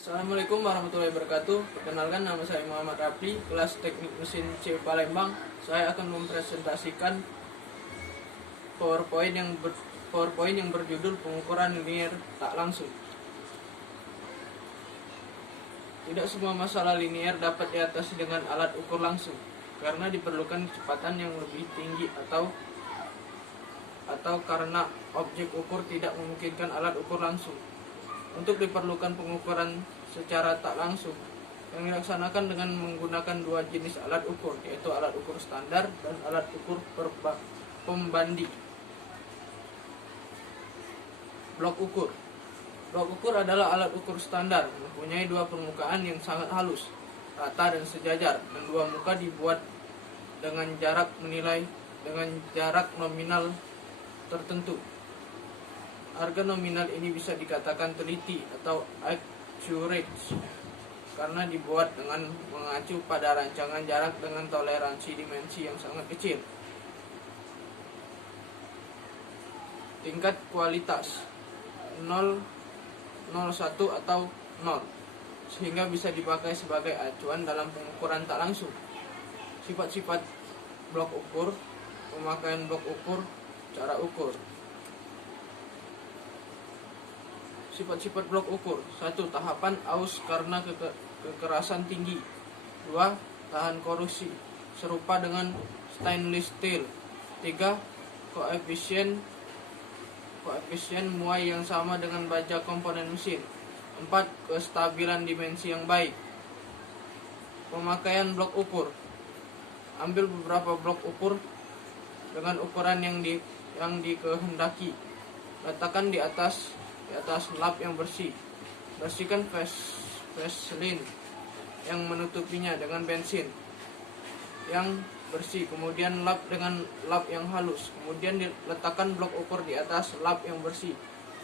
Assalamualaikum warahmatullahi wabarakatuh. Perkenalkan, nama saya Muhammad Rafli, kelas Teknik Mesin C Palembang. Saya akan mempresentasikan PowerPoint yang berjudul pengukuran linear tak langsung. Tidak semua masalah linear dapat diatasi dengan alat ukur langsung, karena diperlukan kecepatan yang lebih tinggi atau karena objek ukur tidak memungkinkan alat ukur langsung. Untuk diperlukan pengukuran secara tak langsung yang dilaksanakan dengan menggunakan dua jenis alat ukur, yaitu alat ukur standar dan alat ukur pembanding. Blok ukur. Blok ukur adalah alat ukur standar, mempunyai dua permukaan yang sangat halus, rata dan sejajar, dan dua muka dibuat dengan jarak nominal tertentu. Harga nominal ini bisa dikatakan teliti atau accurate karena dibuat dengan mengacu pada rancangan jarak dengan toleransi dimensi yang sangat kecil. Tingkat kualitas 0, 01 atau 0, sehingga bisa dipakai sebagai acuan dalam pengukuran tak langsung. Sifat-sifat blok ukur, pemakaian blok ukur, cara ukur. Sifat-sifat blok ukur. 1. Tahapan aus karena kekerasan tinggi. 2. Tahan korosi, serupa dengan stainless steel. 3. Koefisien muai yang sama dengan baja komponen mesin. 4. Kestabilan dimensi yang baik. Pemakaian blok ukur. Ambil beberapa blok ukur dengan ukuran yang dikehendaki. Letakkan di atas lap yang bersih. Bersihkan vaseline yang menutupinya dengan bensin yang bersih, kemudian lap dengan lap yang halus. Kemudian diletakkan blok ukur di atas lap yang bersih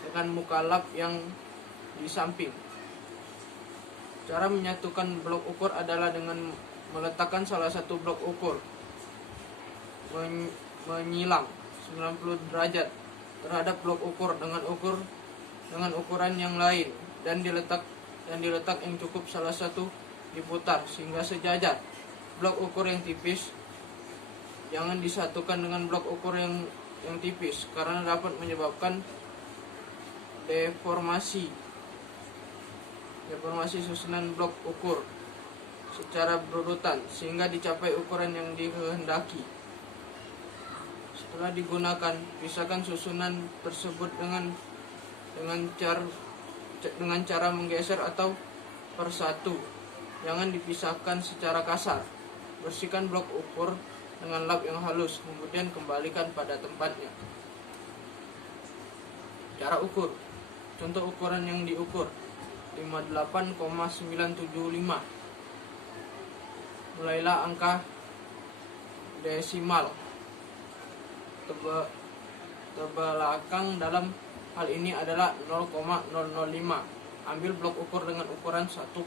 dengan muka lap yang di samping. Cara menyatukan blok ukur adalah dengan meletakkan salah satu blok ukur menyilang 90 derajat terhadap blok ukur dengan ukuran yang lain, dan diletak yang cukup salah satu diputar sehingga sejajar. Blok ukur yang tipis jangan disatukan dengan blok ukur yang tipis karena dapat menyebabkan deformasi susunan blok ukur secara berurutan sehingga dicapai ukuran yang dikehendaki. Setelah digunakan, pisahkan susunan tersebut dengan cara menggeser atau persatu. Jangan dipisahkan secara kasar. Bersihkan blok ukur dengan lap yang halus, kemudian kembalikan pada tempatnya. Cara ukur. Contoh ukuran yang diukur 58,975. Mulailah angka desimal. Terbelakang dalam hal ini adalah 0,005. Ambil blok ukur dengan ukuran 1,005.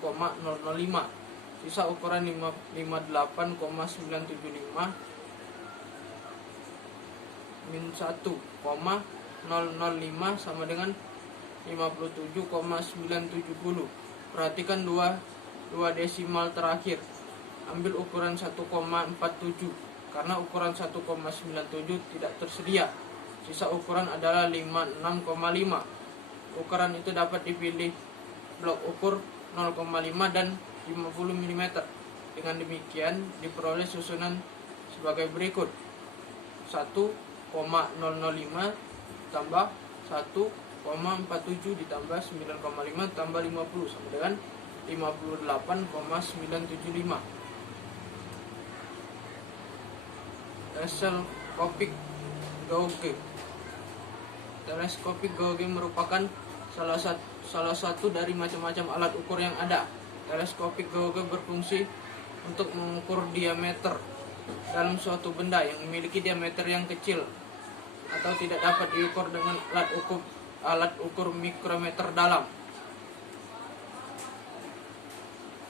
Sisa ukuran 58,975 min 1,005 sama dengan 57,970. Perhatikan dua desimal terakhir. Ambil ukuran 1,47 karena ukuran 1,97 tidak tersedia. Sisa ukuran adalah 56,5. Ukuran itu dapat dipilih blok ukur 0,5 dan 50 mm. Dengan demikian diperoleh susunan sebagai berikut: 1,005 tambah 1,47 ditambah 9,5 tambah 50 sama dengan 58,975. Teleskopik gauge. Teleskopik gauge merupakan salah satu dari macam-macam alat ukur yang ada. Teleskopik gauge berfungsi untuk mengukur diameter dalam suatu benda yang memiliki diameter yang kecil atau tidak dapat diukur dengan alat ukur mikrometer dalam.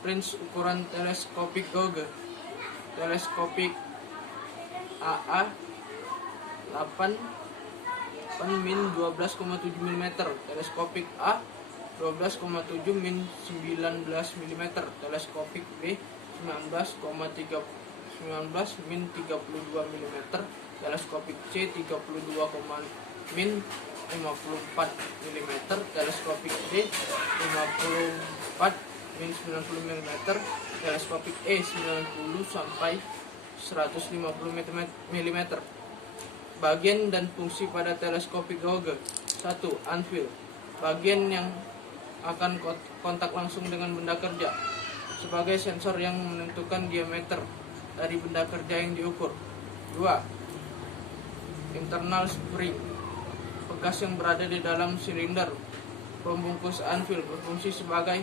Range ukuran teleskopik gauge. Teleskopik AA 8 min 12,7 mm. Teleskopik A 12,7 min 19 mm, teleskopik B 19,3 min 32 mm, teleskopik C 32, min 54 mm, teleskopik D 54 min 90 mm, teleskopik E 90 sampai 150 mm. Bagian dan fungsi pada teleskopik gauge. 1. Anvil, bagian yang akan kontak langsung dengan benda kerja, sebagai sensor yang menentukan diameter dari benda kerja yang diukur. 2. Internal spring, pegas yang berada di dalam silinder pembungkus anvil, berfungsi sebagai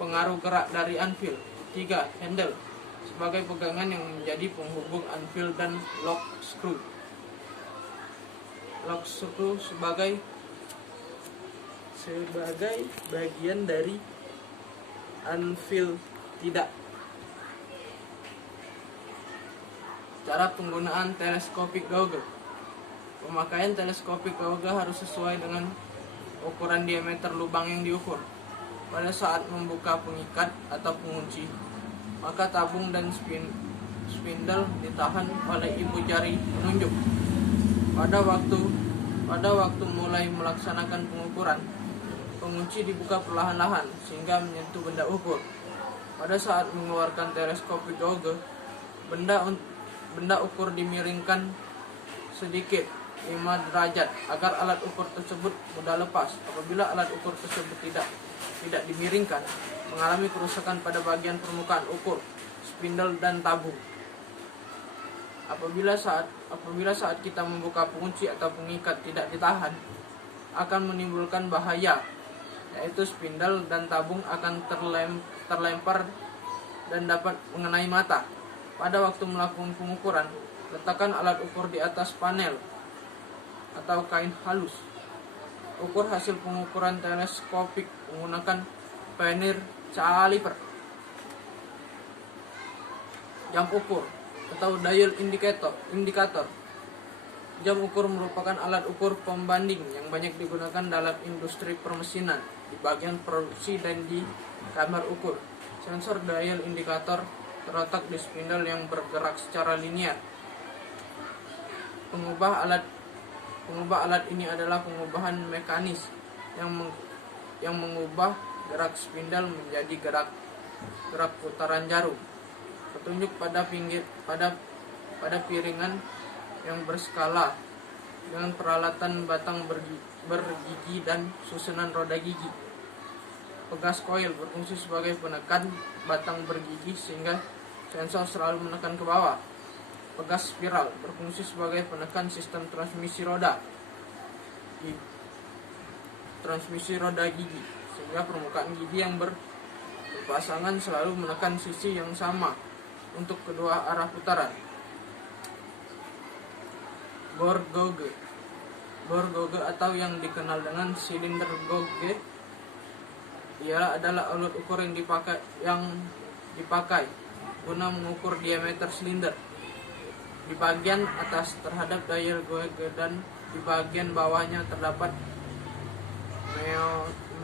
pengaruh gerak dari anvil. 3. Handle, sebagai pegangan yang menjadi penghubung anvil dan lock screw. Lock screw sebagai bagian dari anvil. Tidak. Cara penggunaan teleskopik gauge. Pemakaian teleskopik gauge harus sesuai dengan ukuran diameter lubang yang diukur. Pada saat membuka pengikat atau pengunci, maka tabung dan spindle ditahan oleh ibu jari penunjuk. Pada waktu mulai melaksanakan pengukuran, pengunci dibuka perlahan-lahan sehingga menyentuh benda ukur. Pada saat mengeluarkan teleskopik gauge, benda ukur dimiringkan sedikit 5 derajat agar alat ukur tersebut mudah lepas. Apabila alat ukur tersebut tidak dimiringkan, mengalami kerusakan pada bagian permukaan ukur, spindle dan tabung. Apabila saat kita membuka pengunci atau pengikat tidak ditahan, akan menimbulkan bahaya, yaitu spindle dan tabung akan terlempar dan dapat mengenai mata. Pada waktu melakukan pengukuran, letakkan alat ukur di atas panel atau kain halus. Ukur hasil pengukuran teleskopik menggunakan vernier caliper. Jam ukur atau dial indikator. Jam ukur merupakan alat ukur pembanding yang banyak digunakan dalam industri permesinan, di bagian produksi dan di kamar ukur. Sensor dial indikator terletak di spindle yang bergerak secara linear. Pengubah alat ini adalah pengubahan mekanis yang mengubah gerak spindle menjadi gerak putaran jarum. Petunjuk pada piringan yang berskala dengan peralatan batang bergigi dan susunan roda gigi. Pegas koil berfungsi sebagai penekan batang bergigi sehingga sensor selalu menekan ke bawah. Pegas spiral berfungsi sebagai penekan sistem transmisi roda gigi sehingga permukaan gigi yang berpasangan selalu menekan sisi yang sama untuk kedua arah putaran. Bore gauge atau yang dikenal dengan silinder gauge adalah alat ukur yang dipakai guna mengukur diameter silinder. Di bagian atas terhadap dial gauge dan di bagian bawahnya terdapat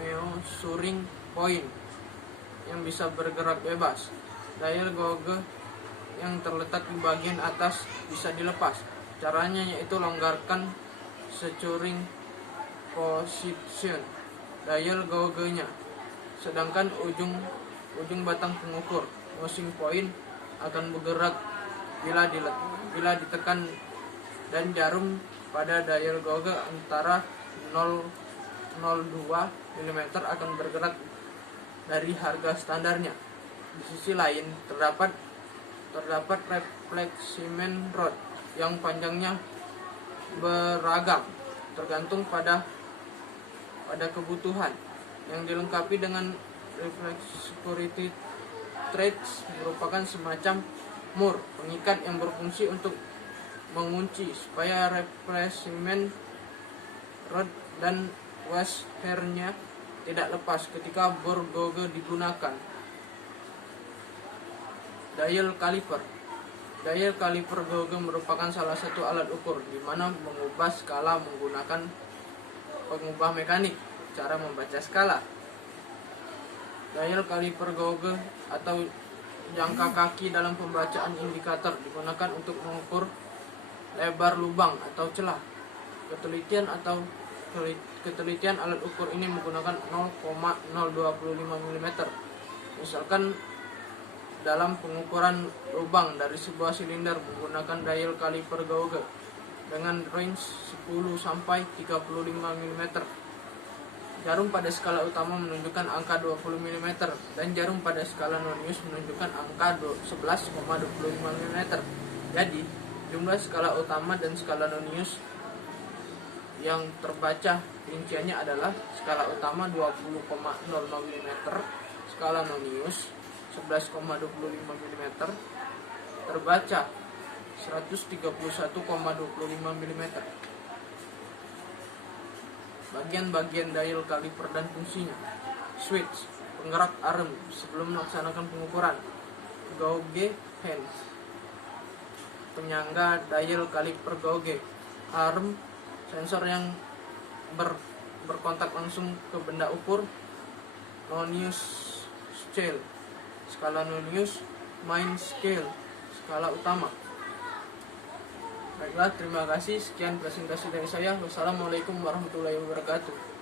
measuring point yang bisa bergerak bebas. Dial gauge yang terletak di bagian atas bisa dilepas. Caranya yaitu longgarkan securing position dial gauge-nya, sedangkan ujung batang pengukur measuring point akan bergerak bila ditekan, dan jarum pada dial gauge antara 0,02 mm akan bergerak dari harga standarnya. Di sisi lain terdapat replacement rod yang panjangnya beragam tergantung pada kebutuhan, yang dilengkapi dengan reflex security threads, merupakan semacam mur pengikat yang berfungsi untuk mengunci supaya replacement rod dan washer-nya tidak lepas ketika bore gauge digunakan. Dial caliper gauge merupakan salah satu alat ukur di mana mengubah skala menggunakan pengubah mekanik. Cara membaca skala. Dial kaliper gauge atau jangka kaki dalam pembacaan indikator digunakan untuk mengukur lebar lubang atau celah. Ketelitian alat ukur ini menggunakan 0,025 mm. Misalkan dalam pengukuran lubang dari sebuah silinder menggunakan dial kaliper gauge dengan range 10 sampai 35 mm. Jarum pada skala utama menunjukkan angka 20 mm dan jarum pada skala nonius menunjukkan angka 11,25 mm. Jadi, jumlah skala utama dan skala nonius yang terbaca rinciannya adalah skala utama 20,00 mm, skala nonius 11,25 mm, terbaca 131,25 mm. Bagian-bagian dial kaliper dan fungsinya. Switch, penggerak arm sebelum melaksanakan pengukuran. Gauge hands, penyangga dial kaliper gauge. Arm, sensor yang berkontak langsung ke benda ukur. Nonius scale, skala nonius. Main scale, skala utama. Baiklah, terima kasih. Sekian presentasi dari saya. Wassalamualaikum warahmatullahi wabarakatuh.